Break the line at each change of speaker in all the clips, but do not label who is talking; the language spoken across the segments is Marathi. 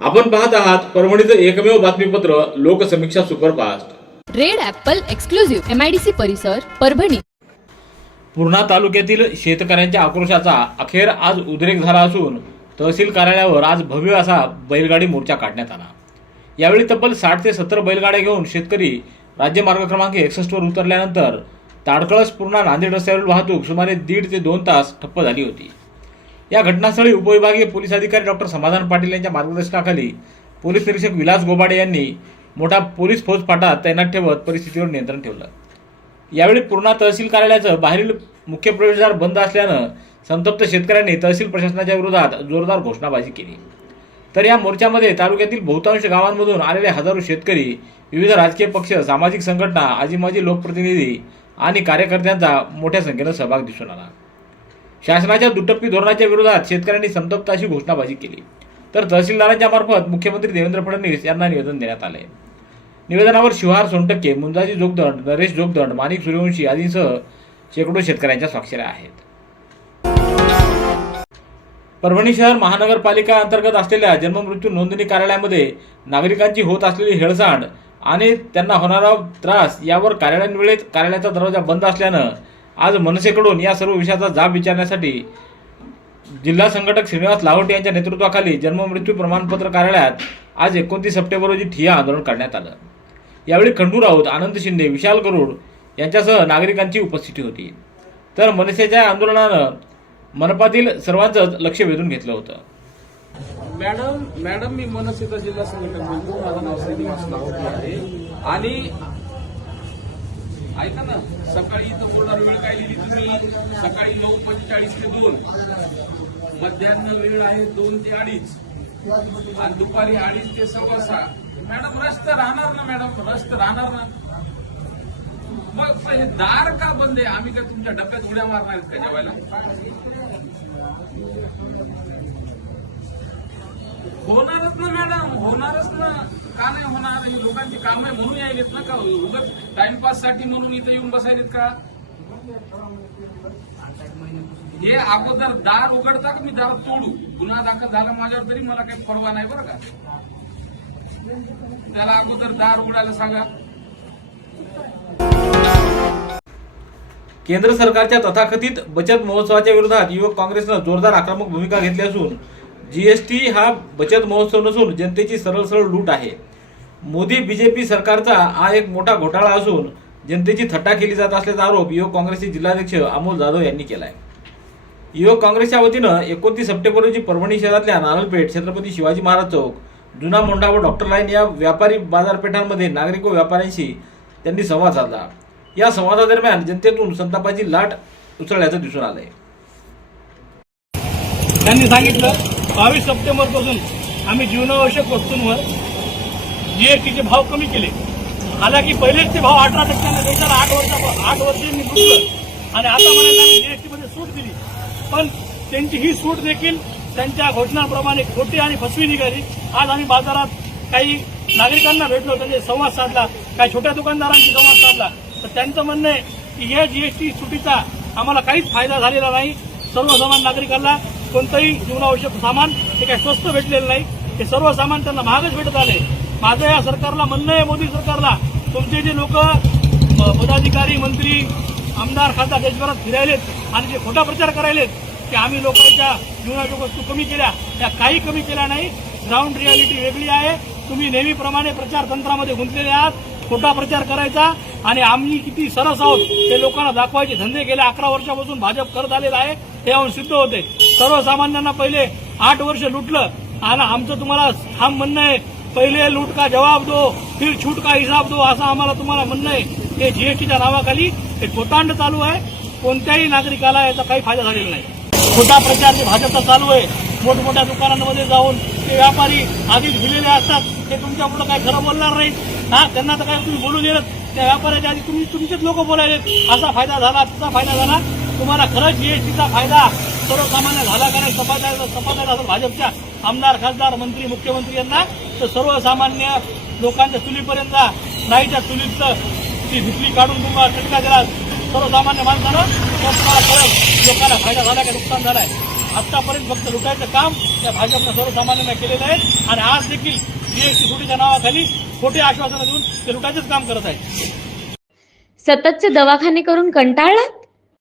आपण पाहत आहात परभणीचं एकमेव बातमीपत्र Loksamiksha superfast.
Red apple exclusive MIDC परिसर परभणी.
पूर्णा तालुक्यातील शेतकऱ्यांच्या आक्रोशाचा अखेर आज उद्रेक झाला असून तहसील कार्यालयावर आज भव्य असा बैलगाडी मोर्चा काढण्यात आला. यावेळी तब्बल साठ ते सत्तर बैलगाड्या घेऊन शेतकरी राज्यमार्ग क्रमांक एकसष्ट वर उतरल्यानंतर ताडकळस पूर्णा नांदेड रस्त्यावरील वाहतूक सुमारे दीड ते दोन तास ठप्प झाली होती. या घटनास्थळी उपविभागीय पोलीस अधिकारी डॉक्टर समाधान पाटील यांच्या मार्गदर्शनाखाली पोलीस निरीक्षक विलास गोबाडे यांनी मोठा पोलीस फौज फाटा तैनात ठेवत परिस्थितीवर नियंत्रण ठेवलं. यावेळी पूर्णा तहसील कार्यालयाचं बाहेरील मुख्य प्रवेशद्वार बंद असल्यानं संतप्त शेतकऱ्यांनी तहसील प्रशासनाच्या विरोधात जोरदार घोषणाबाजी केली. तर या मोर्चामध्ये तालुक्यातील बहुतांश गावांमधून आलेले हजारो शेतकरी विविध राजकीय पक्ष सामाजिक संघटना आजीमाजी लोकप्रतिनिधी आणि कार्यकर्त्यांचा मोठ्या संख्येनं सहभाग दिसून आला. शासनाच्या दुटप्पी धोरणाच्या विरोधात शेतकऱ्यांनी संतप्त अशी घोषणाबाजी केली. तर तहसीलदारांच्या मार्फत मुख्यमंत्री देवेंद्र फडणवीस यांना निवेदन देण्यात आले. निवेदनावर शिवहार सोनटक्के मुंजाजी जोगदंड नरेश जोगदंड माणिक सूर्यवंशी आदींसह शेकडो शेतकऱ्यांच्या स्वाक्षऱ्या आहेत. परभणी शहर महानगरपालिका अंतर्गत असलेल्या जन्ममृत्यू नोंदणी कार्यालयामध्ये नागरिकांची होत असलेली हेळसांड आणि त्यांना होणारा त्रास यावर कार्यालयीन कार्यालयाचा दरवाजा बंद असल्यानं आज मनसेकडून या सर्व विषयाचा जाब विचारण्यासाठी जिल्हा संघटक श्रीनिवास लाहोटे यांच्या नेतृत्वाखाली जन्ममृत्यू प्रमाणपत्र कार्यालयात आज एकोणतीस सप्टेंबर रोजी ठिया आंदोलन करण्यात आलं. यावेळी खंडू राऊत आनंद शिंदे विशाल गरुड यांच्यासह नागरिकांची उपस्थिती होती. तर मनसेच्या आंदोलनानं मनपातील सर्वांचंच लक्ष वेधून घेतलं होतं.
मॅडम मॅडम मी मनसेचा जिल्हा संघटक बोलतो माझं नाव श्रीनिवास लाहोटी आहे. आणि ऐका ना सकाळी इथं बोलणार वेळ काय लिहिली तुम्ही? सकाळी नऊ पंचेचाळीस ते दोन. मध्यान्ह वेळ आहे दोन ते अडीच. आणि दुपारी अडीच ते सव्वा सहा. मॅडम रस्त राहणार ना मॅडम? रस्त राहणार ना? मग हे दार का बंद आहे? आम्ही काय तुमच्या डब्यात उड्या मारणार आहेत का जेवायला? होणारच ना मॅडम होणारच ना. का नाही होणार? हे लोकांची काम आहे म्हणून यायलेत ना का? उगत टाइमपाससाठी म्हणून इथं येऊन बसायलेत का? हे अगोदर दार उघडता का? मी दार तोडू. गुन्हा दाखल झाला माझ्यावर तरी मला काही परवा नाही बरं का. त्याला अगोदर दार उघडायला सांगा.
केंद्र सरकारच्या तथाकथित बचत महोत्सवाच्या विरोधात युवक काँग्रेसनं जोरदार आक्रमक भूमिका घेतली असून जीएसटी हा बचत महोत्सव नसून जनतेची सरळ सरळ लूट आहे. मोदी बीजेपी सरकारचा हा एक मोठा घोटाळा असून जनतेची थट्टा केली जात असल्याचा आरोप युवक काँग्रेसचे जिल्हाध्यक्ष अमोल जाधव यांनी केला आहे युवक काँग्रेसच्या वतीनं एकोणतीस सप्टेंबर रोजी परभणी शहरातल्या नारळपेठ छत्रपती शिवाजी महाराज चौक जुना मोंढा व डॉक्टर लाईन या व्यापारी बाजारपेठांमध्ये नागरिक व व्यापाऱ्यांशी त्यांनी संवाद साधला. या संवादादरम्यान जनतेतून संतापाची लाट उसळल्याचं दिसून आलंय.
त्यांनी सांगितलं बावीस सप्टेंबरपासून आम्ही जीवनावश्यक वस्तूंवर जीएसटीचे भाव कमी केले. हालाकी पहिलेच ते भाव अठरा टक्क्याने देशाला आठ वर्षा आठ वर्षांनी मुकलं आणि आता म्हणायला जीएसटीमध्ये सूट दिली. पण त्यांची ही सूट देखील त्यांच्या घोषणाप्रमाणे खोटी आणि फसवी निघाली. आज आम्ही बाजारात काही नागरिकांना भेटलो त्यांनी संवाद साधला. काही छोट्या दुकानदारांशी संवाद साधला. तर त्यांचं म्हणणं आहे की या जीएसटी सुटीचा आम्हाला काहीच फायदा झालेला नाही. सर्वसामान्य नागरिकांना कोणतंही जीवनावश्यक सामान हे काही स्वस्त भेटलेलं नाही. हे सर्व सामान त्यांना महागच भेटत आले. माझं या सरकारला म्हणणं आहे मोदी सरकारला तुमचे जे लोक पदाधिकारी मंत्री आमदार खासदार देशभरात फिरायलेत आणि जे खोटा प्रचार करायलेत की आम्ही लोकांच्या जीवनाच्या वस्तू कमी केल्या. त्या काही कमी केल्या नाही. ग्राउंड रियालिटी वेगळी आहे. तुम्ही नेहमीप्रमाणे प्रचार तंत्रामध्ये गुंतलेले आहात. खोटा प्रचार करायचा आणि आम्ही किती सरस आहोत हे लोकांना दाखवायचे धंदे गेल्या अकरा वर्षापासून भाजप करत आलेला आहे. हे याहून सिद्ध होते. सर्वसामान्यांना पहिले आठ वर्ष लुटलं. आणि आमचं तुम्हाला ठाम म्हणणं आहे. पहिले लूट का जवाब दो फिर छूट का हिसाब दो असं आम्हाला तुम्हाला म्हणणं आहे. हे जीएसटीच्या नावाखाली हे खोतांड चालू आहे. कोणत्याही नागरिकाला याचा काही फायदा झालेला नाही. खोटा प्रचार जे भाजपचा चालू आहे मोठमोठ्या दुकानांमध्ये जाऊन ते व्यापारी आधीच भिलेले असतात. ते तुमच्यापुढे काही खरं बोलणार नाही हा त्यांना तर काय तुम्ही बोलू दिलं त्या व्यापाऱ्याच्या आधी तुम्ही तुमचेच लोक बोलायले असा फायदा झाला तसा फायदा झाला. तुम्हाला खरंच जीएसटीचा फायदा सर्वसामान्य झाला कारण नाही सपाटायला असेल भाजपच्या आमदार खासदार मंत्री मुख्यमंत्री यांना तर सर्वसामान्य लोकांच्या चुलीपर्यंत जा. नाहीच्या चुलीचं ती भिकली काढून तुम्हाला टटका दिला. सर्वसामान्य माणसानं तुम्हाला खरंच लोकांना फायदा झाला का नुकसान झालाय? आतापर्यंत फक्त लुटायचं काम त्या भाजपनं सर्वसामान्यांना केलेलं आहे आणि आज देखील जीएसटी सुटीच्या नावाखाली खोटे आश्वासनं देऊन ते लुटायचंच काम करत आहेत.
सततचे दवाखाने करून कंटाळलात?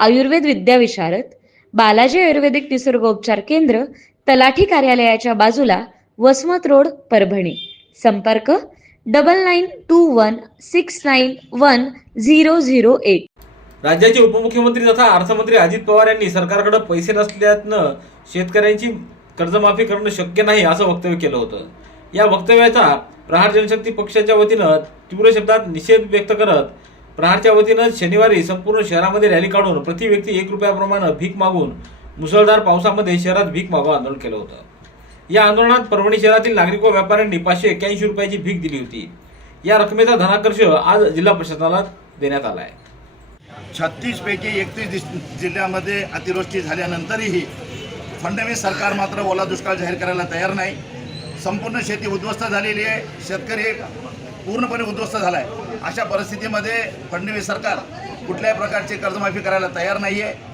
आयुर्वेद विद्याविशारद बालाजी आयुर्वेदिक निसर्गोपचार केंद्र तलाठी कार्यालयाच्या बाजूला वसमत रोड परभणी. संपर्क double nine two one six nine one zero zero eight
राज्याचे उपमुख्यमंत्री तथा अर्थमंत्री अजित पवार यांनी सरकारकडे पैसे नसल्यानं शेतकऱ्यांची कर्जमाफी करणं शक्य नाही असं वक्तव्य केलं होतं. या वक्तव्याचा प्रहार जनशक्ती पक्षाच्या वतीनं तीव्र शब्दात निषेध व्यक्त करत प्रहारच्या वतीनं शनिवारी संपूर्ण शहरामध्ये रॅली काढून प्रति व्यक्ती एक रुपयाप्रमाणे भीक मागून मुसळधार पावसामध्ये शहरात भीक मागवा आंदोलन केलं होतं. या आंदोलनात परभणी शहरातील नागरिक व व्यापाऱ्यांनी पाचशे एक्क्याऐंशी रुपयाची भीक दिली होती. या रकमेचा धनाकर्ष आज जिल्हा प्रशासनाला देण्यात आला आहे.
छत्तीस पैकी एकतीस जिल्ह्यामध्ये अतिवृष्टी झाल्यानंतरही फडणवीस सरकार मात्र ओला दुष्काळ जाहीर करायला तयार नाही. संपूर्ण शेती उद्ध्वस्त झालेली आहे. शेतकरी पूर्णपणे उद्ध्वस्त झाला आहे अशा परिस्थितीमध्ये फडणवीस सरकार कुठल्याही प्रकारची कर्जमाफी करायला तयार नाही आहे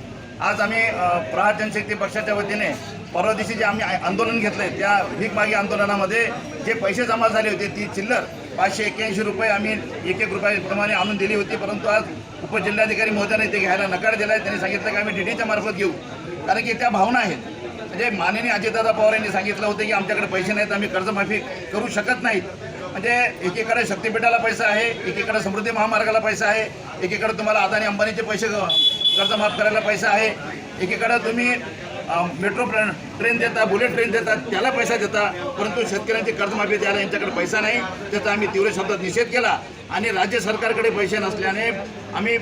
आज आम्ही प्रहार जनशक्ती पक्षाच्या वतीने परवा दिवशी जे आम्ही आंदोलन घेतलं आहे त्या भीकमागी आंदोलनामध्ये जे पैसे जमा झाले होते ती चिल्लर पाचशे एक्क्याऐंशी रुपये आम्ही एक एक रुपयाप्रमाणे आणून दिली होती. परंतु आज उपजिल्हाधिकारी महोदयाने ते घ्यायला नकार दिला आहे त्यांनी सांगितलं की आम्ही डीडीच्या मार्फत घेऊ. कारण की त्या भावना आहेत. म्हणजे माननीय अजितदादा पवार यांनी सांगितलं होतं की आमच्याकडे पैसे नाहीत आम्ही कर्जमाफी करू शकत नाहीत. म्हणजे एकीकडे शक्तीपीठाला पैसा आहे एकीकडे समृद्धी महामार्गाला पैसा आहे एकीकडे तुम्हाला अदानी अंबानीचे पैसे कर्ज माफ करायला पैसा आहे एकीकडे तुम्ही मेट्रो ट्रेन ट्रेन देता बुलेट ट्रेन देता त्याला पैसा देता परंतु शेतकऱ्यांची कर्जमाफी द्यायला यांच्याकडे पैसा नाही त्याचा आम्ही तीव्र शब्दात निषेध केला. आणि राज्य सरकारकडे पैसे नसल्याने आम्ही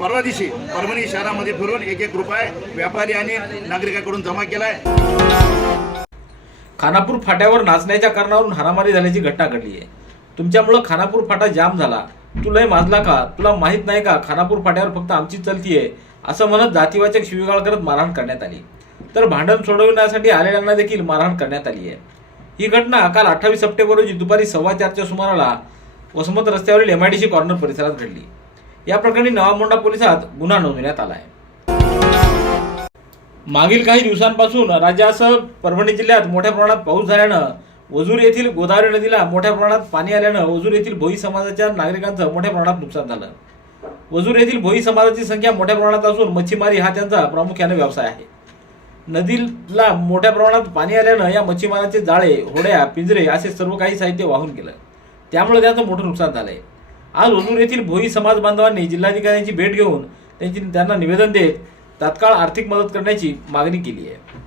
परवा दिवशी परभणी शहरामध्ये फिरून एक एक रुपये व्यापारी आणि नागरिकांकडून जमा केला आहे
खानापूर फाट्यावर नाचण्याच्या कारणावरून हाणामारी झाल्याची घटना घडली आहे. तुमच्यामुळं खानापूर फाटा जाम झाला. तू लय माजला का? तुला माहीत नाही का खानापूर फाट्यावर फक्त आमची आहे? असं म्हणत जातीवाचक शिवीगाळ करत मारहाण करण्यात आली. तर भांडण सोडविण्यासाठी आलेल्यांना देखील मारहाण करण्यात आली आहे. ही घटना काल अठ्ठावीस सप्टेंबर रोजी दुपारी सव्वा चारच्या सुमाराला वसमत रस्त्यावरील एमआयडीसी कॉर्नर परिसरात घडली. या प्रकरणी नवामोंडा पोलिसात गुन्हा नोंदवण्यात आला आहे. मागील काही दिवसांपासून राज्यासह परभणी जिल्ह्यात मोठ्या प्रमाणात पाऊस झाल्यानं वजूर येथील गोदावरी नदीला मोठ्या प्रमाणात पाणी आल्यानं वजूर येथील भोई समाजाच्या नागरिकांचं मोठ्या प्रमाणात नुकसान झालं. वजूर येथील भोई समाजाची संख्या मोठ्या प्रमाणात असून मच्छीमारी हा त्यांचा प्रामुख्याने व्यवसाय आहे. नदीला मोठ्या प्रमाणात पाणी आल्यानं या मच्छीमारांचे जाळे होड्या पिंजरे असे सर्व काही साहित्य वाहून गेलं. त्यामुळे त्याचं मोठं नुकसान झालं आहे आज वजूर येथील भोई समाज बांधवांनी जिल्हाधिकाऱ्यांची भेट घेऊन त्यांची त्यांना निवेदन देत तात्काळ आर्थिक मदत करण्याची मागणी केली आहे.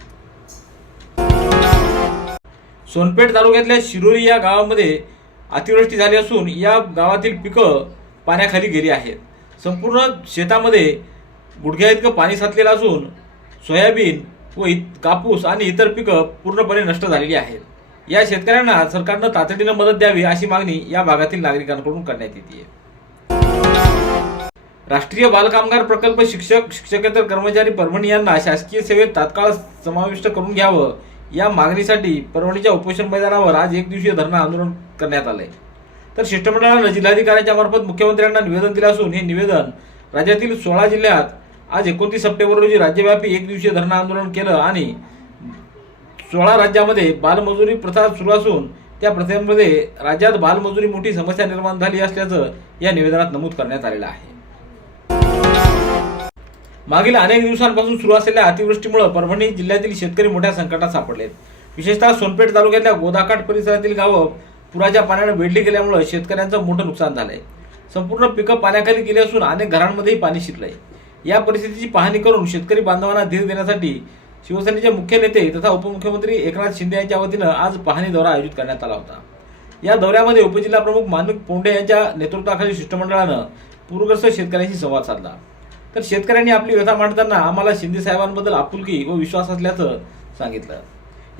सोनपेठ तालुक्यातल्या शिरोरी या गावामध्ये अतिवृष्टी झाली असून या गावातील पिकं पाण्याखाली गेली आहेत. संपूर्ण शेतामध्ये गुडघ्या इतकं पाणी साचलेलं असून सोयाबीन व इत कापूस आणि इतर पिकं पूर्णपणे नष्ट झालेली आहेत. या शेतकऱ्यांना सरकारनं तातडीनं मदत द्यावी अशी मागणी या भागातील नागरिकांकडून करण्यात येते. राष्ट्रीय बालकामगार प्रकल्प शिक्षक शिक्षकेतर कर्मचारी परभणी यांना शासकीय सेवेत तात्काळ समाविष्ट करून घ्यावं. या मागणीसाठी परभणीच्या उपोषण मैदानावर आज एक दिवसीय धरणं आंदोलन करण्यात आलंय. तर शिष्टमंडळानं जिल्हाधिकाऱ्यांच्या मार्फत मुख्यमंत्र्यांना निवेदन दिलं असून हे निवेदन राज्यातील सोळा जिल्ह्यात आज एकोणतीस सप्टेंबर रोजी राज्यव्यापी एक दिवसीय धरणं आंदोलन केलं आणि सोळा राज्यामध्ये बालमजुरी प्रथा सुरू असून त्या प्रथेमध्ये राज्यात बालमजुरी मोठी समस्या निर्माण झाली असल्याचं या निवेदनात नमूद करण्यात आलेलं आहे. मागील अनेक दिवसांपासून सुरू असलेल्या अतिवृष्टीमुळे परभणी जिल्ह्यातील शेतकरी मोठ्या संकटात सापडलेत. विशेषतः सोनपेठ तालुक्यातल्या गोदाकाठ परिसरातील गावं पुराच्या पाण्याने वेढली गेल्यामुळे शेतकऱ्यांचं मोठं नुकसान झालंय. संपूर्ण पिकं पाण्याखाली गेली असून अनेक घरांमध्येही पाणी शिरलंय. या परिस्थितीची पाहणी करून शेतकरी बांधवांना धीर देण्यासाठी शिवसेनेचे मुख्य नेते तथा उपमुख्यमंत्री एकनाथ शिंदे यांच्या वतीनं आज पाहणी दौरा आयोजित करण्यात आला होता. या दौऱ्यामध्ये उपजिल्हा प्रमुख माणिक पोंडे यांच्या नेतृत्वाखाली शिष्टमंडळानं पूरग्रस्त शेतकऱ्यांशी संवाद साधला. तर शेतकऱ्यांनी आपली व्यथा मांडताना आम्हाला शिंदे साहेबांबद्दल आपुलकी व विश्वास असल्याचं सांगितलं.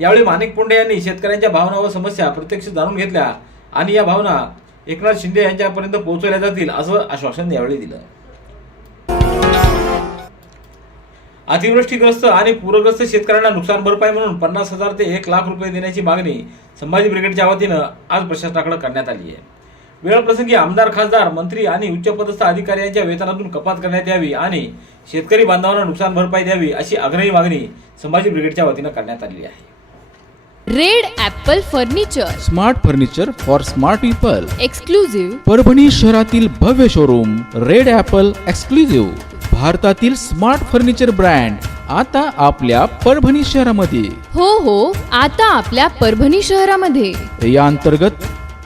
यावेळी माणिक पोंडे यांनी शेतकऱ्यांच्या भावना व समस्या प्रत्यक्ष जाणून घेतल्या आणि या भावना एकनाथ शिंदे यांच्यापर्यंत पोहोचवल्या जातील असं आश्वासन यावेळी दिलं. अतिवृष्टीग्रस्त आणि पूरग्रस्त शेतकऱ्यांना नुकसान भरपाई म्हणून पन्नास हजार ते एक लाख रुपये देण्याची मागणी संभाजी ब्रिगेडच्या वतीनं आज प्रशासनाकडे करण्यात आली आहे. वेळप्रसंगी आमदार खासदार मंत्री आणि उच्चपदस्थ अधिकारी यांच्या वेतनातून कपात करण्यात यावी आणि शेतकरी बांधवांना नुकसान भरपाई द्यावी अशी आग्रही मागणी संभाजी ब्रिगेडच्या वतीनं करण्यात आलेली आहे.
Red apple furniture.
Smart furniture for smart people.
Exclusive
Parbhani शहरातील भव्य शोरूम रेड ॲपल एक्सक्लुझिव्ह. भारतातील स्मार्ट फर्निचर ब्रँड आता आपल्या परभणी शहरामध्ये.
हो हो आता आपल्या परभणी शहरामध्ये.
या अंतर्गत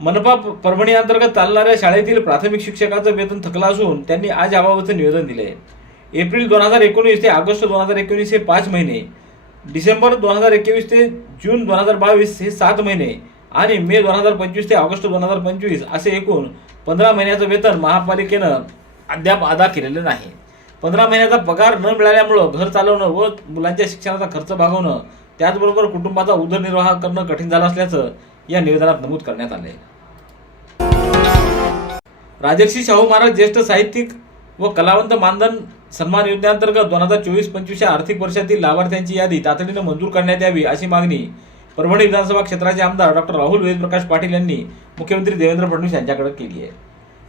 मनपा परभणी अंतर्गत चालणाऱ्या शाळेतील प्राथमिक शिक्षकाचं वेतन थकलं असून त्यांनी आज याबाबतचं निवेदन दिले एप्रिल दोन हजार एकोणीस ते ऑगस्ट दोन हजार एकोणीस हे पाच महिने डिसेंबर दोन हजार एकवीस ते जून दोन हजार बावीस हे सात महिने आणि मे दोन हजार पंचवीस ते ऑगस्ट दोन हजार पंचवीस असे एकूण पंधरा महिन्याचं वेतन महापालिकेनं अद्याप अदा केलेलं नाही. पंधरा महिन्याचा पगार न मिळाल्यामुळं घर चालवणं व मुलांच्या शिक्षणाचा खर्च भागवणं त्याचबरोबर कुटुंबाचा उदरनिर्वाह करणं कठीण झालं असल्याचं या निवेदनात नमूद करण्यात आले राजर्षी शाहू महाराज ज्येष्ठ साहित्यिक व कलावंत मानधन सन्मान योजनेअंतर्गत दोन हजार चोवीस पंचवीस या आर्थिक वर्षातील लाभार्थ्यांची यादी तातडीनं मंजूर करण्यात यावी अशी मागणी परभणी विधानसभा क्षेत्राचे आमदार डॉक्टर राहुल वेदप्रकाश पाटील यांनी मुख्यमंत्री देवेंद्र फडणवीस यांच्याकडे केली आहे.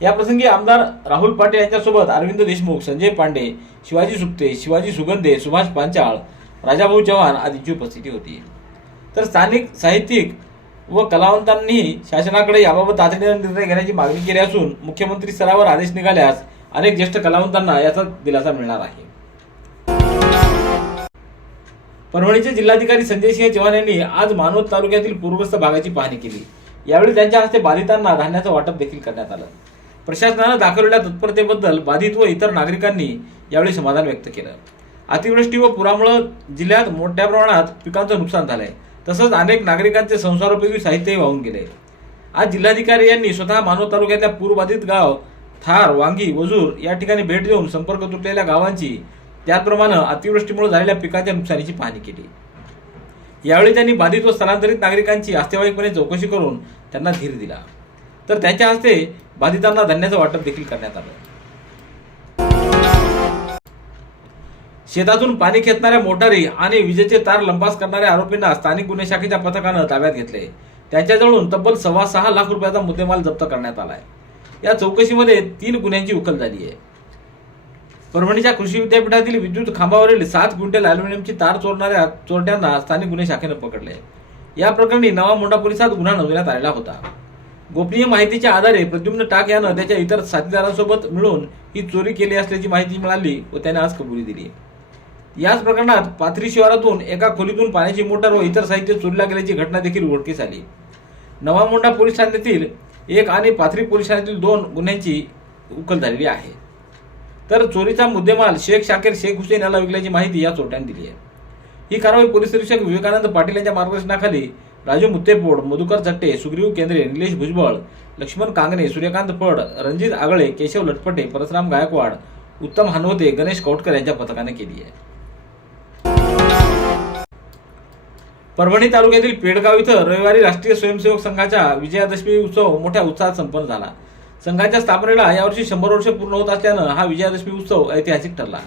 याप्रसंगी आमदार राहुल पाटील यांच्यासोबत अरविंद देशमुख संजय पांडे शिवाजी सुप्ते शिवाजी सुगंधे सुभाष पांचाळ राजाभाऊ चव्हाण आदींची उपस्थिती होती. तर स्थानिक साहित्यिक व कलावंतांनी शासनाकडे याबाबत तातडीने निर्णय घेण्याची मागणी केली असून मुख्यमंत्री स्तरावर आदेश निघाल्यास अनेक ज्येष्ठ कलावंतांना याचा दिलासा मिळणार आहे. परभणीचे जिल्हाधिकारी संजय सिंह चव्हाण यांनी आज मानवत तालुक्यातील पूरग्रस्त भागाची पाहणी केली. यावेळी त्यांच्या हस्ते बाधितांना धान्याचं वाटप देखील करण्यात आलं. प्रशासनानं दाखवलेल्या तत्परतेबद्दल बाधित व इतर नागरिकांनी यावेळी समाधान व्यक्त केलं. अतिवृष्टी व पुरामुळे जिल्ह्यात मोठ्या प्रमाणात पिकांचं नुकसान झालंय. तसंच अनेक नागरिकांचे संसारोपयोगी साहित्यही वाहून गेले. आज जिल्हाधिकारी यांनी स्वतः मानव तालुक्यातल्या पूरबाधित गाव थार वांगी वजूर या ठिकाणी भेट देऊन संपर्क तुटलेल्या गावांची त्याचप्रमाणे अतिवृष्टीमुळे झालेल्या पिकाच्या नुकसानीची पाहणी केली. यावेळी त्यांनी बाधित व स्थलांतरित नागरिकांची आस्थेवाईकपणे चौकशी करून त्यांना धीर दिला. तर त्यांच्या हस्ते बाधितांना धान्याचं वाटप देखील करण्यात आलं. शेतातून पाणी खेचणाऱ्या मोटारी आणि विजेचे तार लंपास करणाऱ्या आरोपींना स्थानिक गुन्हे शाखेच्या पथकानं ताब्यात घेतले. त्यांच्याजवळून तब्बल सव्वा सहा लाख रुपयाचा मुद्देमाल जप्त करण्यात आलाय. या चौकशीमध्ये तीन गुन्ह्यांची उकल झाली आहे. परभणीच्या कृषी विद्यापीठातील विद्युत खांबावरील सात क्विंटल अॅल्युमिनियमची तार चोरणाऱ्या चोरट्यांना स्थानिक गुन्हे शाखेनं पकडले. या प्रकरणी नवा मोंडा पोलिसात गुन्हा नोंदवण्यात आलेला होता. गोपनीय माहितीच्या आधारे प्रद्युम्न टाक यानं त्याच्या इतर साथीदारांसोबत मिळून ही चोरी केली असल्याची माहिती मिळाली व त्याने आज कबुली दिली. याच प्रकरणात पाथरी शिवारातून एका खोलीतून पाण्याची मोटार व इतर साहित्य चोरीला गेल्याची घटना देखील उघडकीस आली नवामोंडा पोलीस ठाण्यातील एक आणि पाथरी पोलीस ठाण्यातील दोन गुन्ह्यांची उकल झालेली आहे. तर चोरीचा मुद्देमाल शेख शाकीर शेख हुसेन याला विकल्याची माहिती या चोरट्याने दिली आहे. ही कारवाई पोलीस निरीक्षक विवेकानंद पाटील यांच्या मार्गदर्शनाखाली राजू मुत्तेपोड मधुकर झट्टे सुग्रीव केंद्रे निलेश भुजबळ लक्ष्मण कांगणे सूर्यकांत फड रणजित आगळे केशव लटपटे परशुराम गायकवाड उत्तम हनवते गणेश कौटकर यांच्या पथकाने केली आहे. परभणी तालुक्यातील पेडगाव इथं रविवारी राष्ट्रीय स्वयंसेवक संघाचा विजयादशमी उत्सव मोठ्या उत्साहात संपन्न झाला. संघाच्या स्थापनेला यावर्षी शंभर वर्ष पूर्ण होत असल्यानं हा विजयादशमी उत्सव ऐतिहासिक ठरला.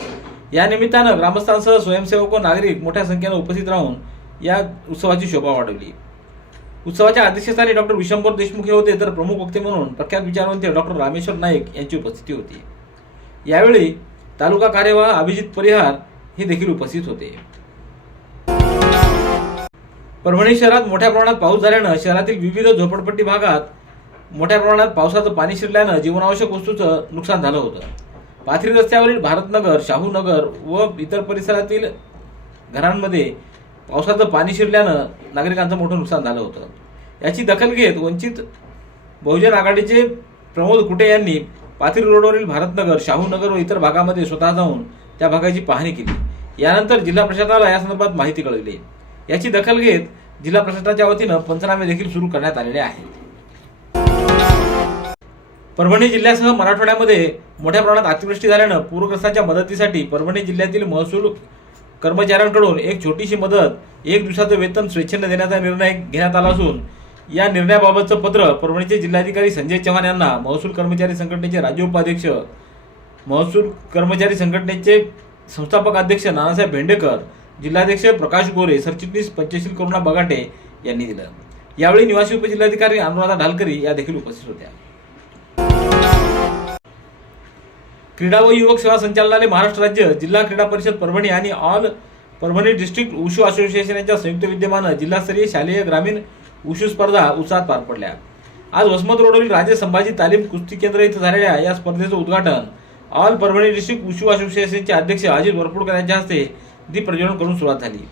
या निमित्तानं ग्रामस्थांसह स्वयंसेवक व नागरिक मोठ्या संख्येनं उपस्थित राहून या उत्सवाची शोभा वाढवली. उत्सवाच्या अध्यक्षस्थानी डॉक्टर विशंभर देशमुख हे होते तर प्रमुख वक्ते म्हणून प्रख्यात विचारवंत डॉक्टर रामेश्वर नाईक यांची उपस्थिती होती. यावेळी तालुका कार्यवाह अभिजित परिहार हे देखील उपस्थित होते. परभणी शहरात मोठ्या प्रमाणात पाऊस झाल्यानं शहरातील विविध झोपडपट्टी भागात मोठ्या प्रमाणात पावसाचं पाणी शिरल्यानं जीवनावश्यक वस्तूचं नुकसान झालं होतं. पाथरी रस्त्यावरील भारतनगर शाहूनगर व इतर परिसरातील घरांमध्ये पावसाचं पाणी शिरल्यानं नागरिकांचं मोठं नुकसान झालं होतं. याची दखल घेत वंचित बहुजन आघाडीचे प्रमोद कुटे यांनी पाथरी रोडवरील भारतनगर शाहूनगर व इतर भागामध्ये स्वतः जाऊन त्या भागाची पाहणी केली. यानंतर जिल्हा प्रशासनाला या संदर्भात माहिती कळवली याची दखल घेत जिल्हा प्रशासनाच्या वतीनं पंचनामे देखील सुरू करण्यात आलेले आहेत. परभणी जिल्ह्यासह मराठवाड्यामध्ये मोठ्या प्रमाणात अतिवृष्टी झाल्यानं पूरग्रस्तांच्या मदतीसाठी परभणी जिल्ह्यातील महसूल कर्मचाऱ्यांकडून एक छोटीशी मदत एक दिवसाचं वेतन स्वेच्छेनं देण्याचा निर्णय घेण्यात आला असून या निर्णयाबाबतचं पत्र परभणीचे जिल्हाधिकारी संजय चव्हाण यांना महसूल कर्मचारी संघटनेचे राज्य उपाध्यक्ष महसूल कर्मचारी संघटनेचे संस्थापक अध्यक्ष नानासाहेब भेंडेकर जिल्हाध्यक्ष प्रकाश गोरे सरचिटणीस पंचशील करुणा बगाटे यांनी दिलं. यावेळी निवासी उपजिल्हाधिकारी अनुराधा ढालकरी या देखील उपस्थित होत्या. क्रीडा व युवक सेवा संचालनालय महाराष्ट्र राज्य जिल्हा क्रीडा परिषद परभणी आणि all Parbhani district wushu association यांच्या संयुक्त विद्यमानं जिल्हास्तरीय शालेय ग्रामीण उशू स्पर्धा उत्साहात पार पडल्या. आज वसमत रोडवरील राजे संभाजी तालीम कुस्ती केंद्र इथं झालेल्या या स्पर्धेचं उद्घाटन ऑल परभणी डिस्ट्रिक्ट उशू असोसिएशनचे अध्यक्ष अजित वरपुडकर यांच्या हस्ते दीप प्रज्वलन करून सुरुवात झाली.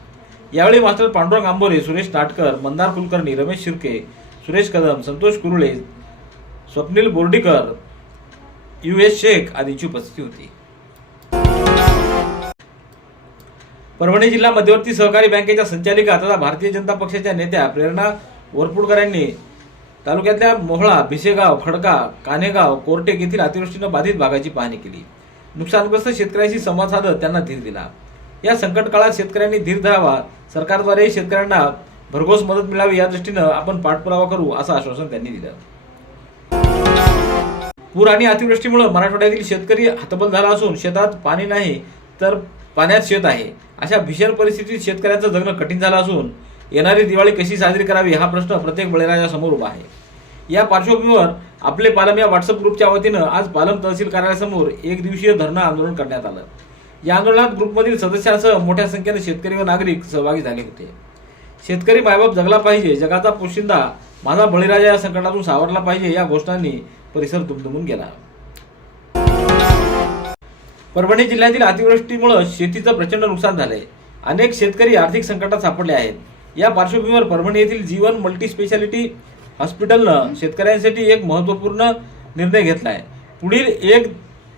यावेळी master Pandurang Ambore Suresh Natkar Mandar Kulkarni Ramesh Shirke Suresh Kadam Santosh Kurule Swapnil Bordikar U S Shaikh आदींची उपस्थिती होती. परभणी जिल्हा मध्यवर्ती सहकारी बँकेच्या संचालिका तथा भारतीय जनता पक्षाच्या नेत्या प्रेरणा वरपुडकर यांनी तालुक्यातल्या मोहळा भिसेगाव खडका कानेगाव कोरटेक येथील अतिवृष्टीनं बाधित भागाची पाहणी केली. नुकसानग्रस्त शेतकऱ्यांशी संवाद साधत त्यांना धीर दिला. या संकट काळात शेतकऱ्यांनी धीर धरावा. सरकारद्वारे शेतकऱ्यांना भरघोस मदत मिळावी या दृष्टीनं आपण पाठपुरावा करू असं आश्वासन त्यांनी दिलं. पूर आणि अतिवृष्टीमुळे मराठवाड्यातील शेतकरी हतबल झाला असून शेतात पाणी नाही तर पाण्यात शेत आहे. अशा भीषण परिस्थितीत शेतकऱ्यांचं जगणं कठीण झालं असून येणारी दिवाळी कशी साजरी करावी हा प्रश्न प्रत्येक बळीराजासमोर उभा आहे. या पार्श्वभूमीवर आपले पालम या व्हॉट्सअप ग्रुपच्या वतीनं आज पालम तहसील कार्यालयासमोर एक दिवशीय धरणं आंदोलन करण्यात आलं. या आंदोलनात ग्रुपमधील सदस्यांसह मोठ्या संख्येने शेतकरी व नागरिक सहभागी झाले होते. शेतकरी मायबाप जगला पाहिजे जगाचा पोशिंदा माझा बळीराजा या संकटातून सावरला पाहिजे या घोषणांनी परिसर दुमदुमून गेला. परभणी जिल्ह्यातील अतिवृष्टीमुळे शेतीचं प्रचंड नुकसान झालंय. अनेक शेतकरी आर्थिक संकटात सापडले आहेत. या पार्श्वभूमीवर परभणी येथील जीवन मल्टी स्पेशालिटी हॉस्पिटलनं शेतकऱ्यांसाठी एक महत्त्वपूर्ण निर्णय घेतला आहे पुढील एक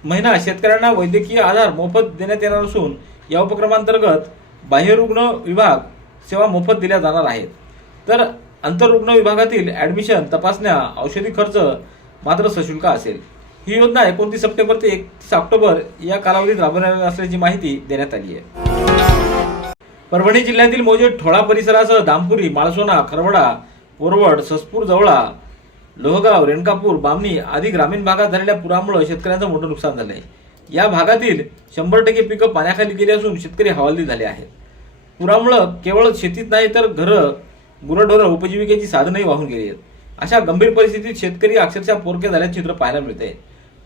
महिना शेतकऱ्यांना वैद्यकीय आधार मोफत देण्यात येणार असून या उपक्रमांतर्गत बाह्यरुग्ण विभाग सेवा मोफत दिल्या जाणार आहेत. तर आंतररुग्ण विभागातील ॲडमिशन तपासण्या औषधी खर्च मात्र सशुल्क असेल. ही योजना एकोणतीस सप्टेंबर ते एकतीस ऑक्टोबर या कालावधीत राबवणार असल्याची माहिती देण्यात आली आहे. परभणी जिल्ह्यातील मोजे ठोळा परिसरासह दामपुरी माळसोना खरवडा पोरवड ससपूर जवळा लोहगाव रेणकापूर बामणी आदी ग्रामीण भागात झालेल्या पुरामुळे शेतकऱ्यांचं मोठं नुकसान झालं आहे या भागातील शंभर टक्के पिकं पाण्याखाली गेली असून शेतकरी हवालदी झाले आहेत. पुरामुळं केवळ शेतीत नाही तर घरं गुरंढोरं उपजीविकेची साधनंही वाहून गेली आहेत. अशा गंभीर परिस्थितीत शेतकरी अक्षरशः पोरके झाल्याचे चित्र पाहायला मिळते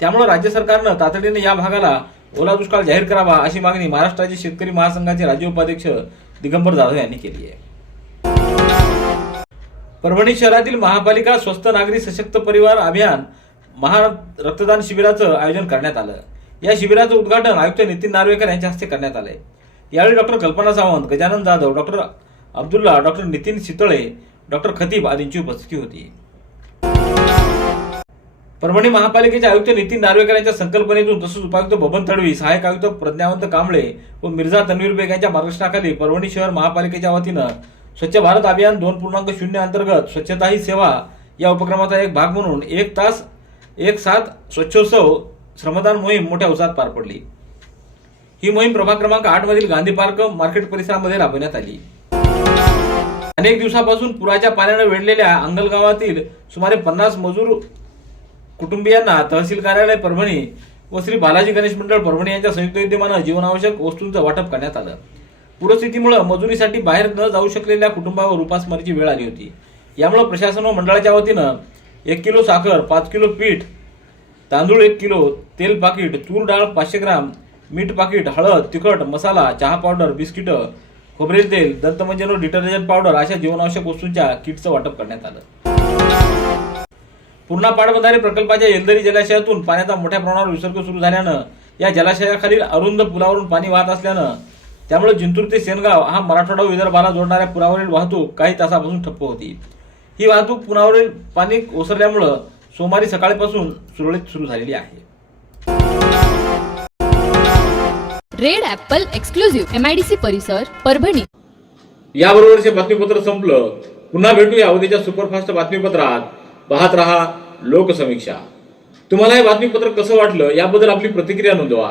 त्यामुळे राज्य सरकारनं तातडीने या भागाला ओला दुष्काळ जाहीर करावा अशी मागणी महाराष्ट्राचे शेतकरी महासंघाचे राज्य उपाध्यक्ष दिगंबर जाधव यांनी केली आहे. परभणी शहरातील महापालिका स्वस्त नागरी सशक्त परिवार अभियान महा रक्तदान शिबिराचं आयोजन करण्यात आलं. या शिबिराचं उद्घाटन आयुक्त नितीन नार्वेकर यांच्या हस्ते करण्यात आलंय. यावेळी doctor Kalpana Sawant Gajanan Jadhav doctor Abdullah doctor Nitin Shitale doctor Khatib आदींची उपस्थिती होती. परभणी महापालिकेचे आयुक्त नितीन नार्वेकर यांच्या संकल्पनेतून तसंच उपायुक्त बबन तडवी सहाय्यक आयुक्त प्रज्ञावंत कांबळे व मिर्झा तन्वीर बेग यांच्या मार्गदर्शनाखाली परभणी शहर महापालिकेच्या वतीनं स्वच्छ भारत अभियान दोन पूर्णांक शून्य अंतर्गत स्वच्छता ही सेवा या उपक्रमाचा एक भाग म्हणून एक तास एक सात स्वच्छोत्सव श्रमदान मोहीम मोठ्या उत्साहात पार पडली. ही मोहीम प्रभाग क्रमांक आठ मधील गांधी पार्क मार्केट परिसरामध्ये राबवण्यात आली. अनेक दिवसापासून पुराच्या पाण्यानं वेढलेल्या अंगल गावातील सुमारे पन्नास मजूर कुटुंबियांना तहसील कार्यालय परभणी व श्री बालाजी गणेश मंडळ परभणी यांच्या संयुक्त विद्यमानं जीवनावश्यक वस्तूंचं वाटप करण्यात आलं. पूरस्थितीमुळे मजुरीसाठी बाहेर न जाऊ शकलेल्या कुटुंबावर उपासमारीची वेळ आली होती. यामुळे प्रशासन व मंडळाच्या वतीनं एक किलो साखर पाच किलो पीठ तांदूळ एक किलो तेल पाकिट तूर डाळ पाचशे ग्राम मीठ पाकिट हळद तिखट मसाला चहा पावडर बिस्किटं खोबरेल तेल दंतमंजन डिटर्जंट पावडर अशा जीवनावश्यक वस्तूंच्या किटचं वाटप करण्यात आलं. पूर्णा पाटबंधारे प्रकल्पाच्या येलदरी जलाशयातून पाण्याचा मोठ्या प्रमाणावर विसर्ग सुरू झाल्यानं या जलाशयाखालील अरुंद पुलावरून पाणी वाहत असल्यानं त्यामुळे जिंतूर ते सेनगाव हा मराठवाडा विदर्भाला जोडणाऱ्या पुलावरील वाहतूक काही तासापासून ठप्प होती. ही वाहतूक पुलावरील पाणी ओसरल्यामुळं सोमवारी सकाळपासून सुरळीत सुरू झालेली आहे.
रेड ॲपल एक्सक्लुझिव्ह एमआयडीसी परिसर परभणी.
याबरोबरचे बातमीपत्र संपलं. पुन्हा भेटू या उद्याच्या सुपरफास्ट बातमीपत्रात. पाहत रहा लोकसमीक्षा. तुम्हाला हे बातमीपत्र कसं वाटलं याबद्दल आपली प्रतिक्रिया नोंदवा.